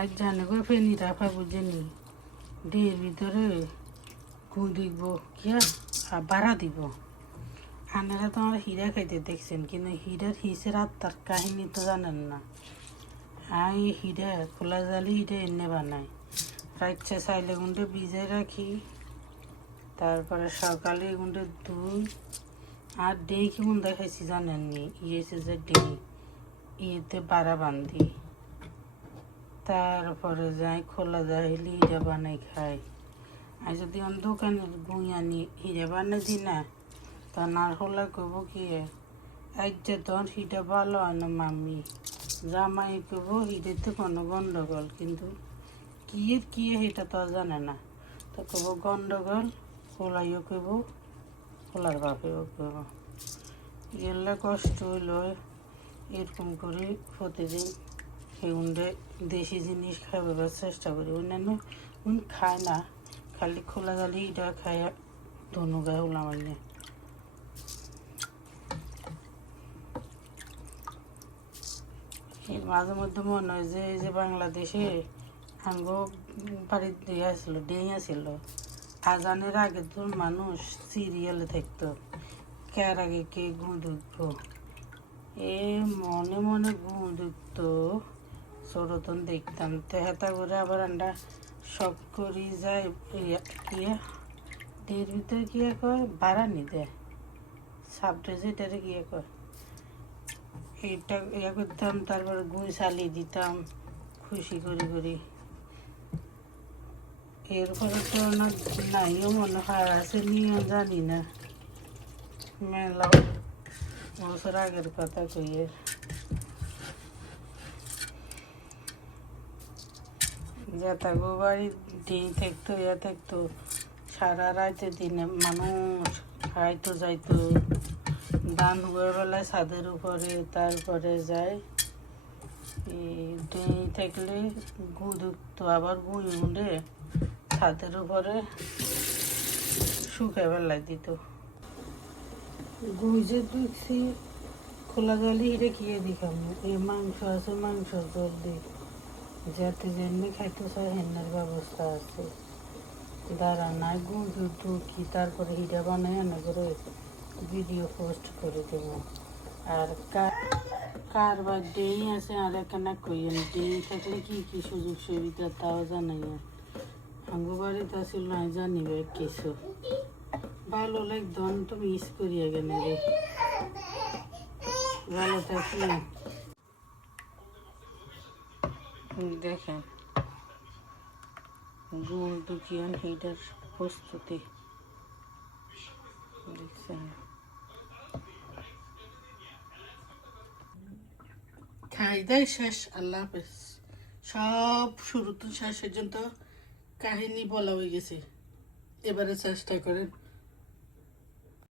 আজ জানে গো ফেনি রাখা বুঝেনি ডের ভিতরে গু দিব কি আর ভাড়া দিব। আপনারা তো আমার হীরা খাইতে দেখছেন, কিন্তু হীরার হিসের আত্মার কাহিনী তো জানেন না। আমি হীরা খোলা জালি হীরা এনে বানাই, রাইচ্ছে চাইলে গুঁড়ে ভিজে রাখি, তারপরে সকালে গুঁড়ে দুই আর ডেই কি গুঁড়া খাইছি জানেননি, ইয়েছে যে ডেই ইয়েতে বাড়া বান্ধি, তারপরে যাই খোলা জাহিলি হীরা বানাই খাই। আর যদি আমি দোকানের গুঁই আনি হীরা বানাই দিই না, তা না হলে কব কি এক যে তোর হিটা ভালো আনো মামি, জামাই কব হিটেতে কোনো গন্ডগোল, কিন্তু কি সেটা তো জানে না। তো কব গন্ডগোল, খোলাইও কব খোলার বাপেও কব। এগুলো কষ্ট হইল এরকম করে প্রতিদিন সেগুলো দেশি জিনিস খাবার চেষ্টা করি। অন্যান্য খায় না, খালি খোলা জালি এটা খায় ধনু গায়ে হলাম আইনে। মাঝে মধ্যে মনে হয় যে এই যে বাংলাদেশে আঙ্গো বাড়ির দিয়ে আসলো ডেই আসিল, আজানের আগে তো মানুষ সিরিয়ালে থাকতো, কার আগে কে গু ধুকবো, এ মনে মনে গু ধুকতো। ছোটতন দেখতাম তো হেতা করে আবার আমরা শখ করি যাই কিয়া ডের ভিতরে কিয়া কয় বাড়ানি দেয় সাবটে যেটারে কিয়া কয় এইটা ইয়া করতাম, তারপরে গুই চালিয়ে দিতাম খুশি করি। এরপরে তো না নাইও মনে হয় আছে নিয়ে জানি না, মেলা বছর আগের কথা কইয়ে। যেটা গো বাড়ি দিন থাকতো ইয়া থাকতো, সারা রাতে দিনে মানুষ খাইতো যাইতো ধান হুয়ার বেলায় ছাদের উপরে, তারপরে যায় ডিঙি থাকলে গু ধুকতো, আবার গুঁই উঠে ছাদের উপরে শুকে বেলায় দিত। গুই যে ধুকছি খোলা জলে হিরে খেয়ে দিখাম, এই মাংস আছে মাংস জল দিই, যাতে যেমনি খাইতে চায় হেন্নার ব্যবস্থা আছে। দাঁড়া নাই গু ধুকি তারপরে হিরা বানাই এনে করে ভিডিও পোস্ট করে দেব। আর কার বা ডেই আছে আর এখানে কইন ডেই থাকলে কি সুযোগ সুবিধা তাও জানাই। আঙ্গু বাড়িতে আসল নাই জানিবে কিছু ভালো লাগদন তো মিস করিয়া গেলে রে, ভালো থাকি। দেখেন গুড় দুকিয়ান হিটার প্রস্তুতি দেখছেন। খাই দাই শেষ, আল্লাহ হাফেজ। সব শুরু তো শেষ পর্যন্ত কাহিনী বলা হয়ে গেছে, এবারে চেষ্টা করেন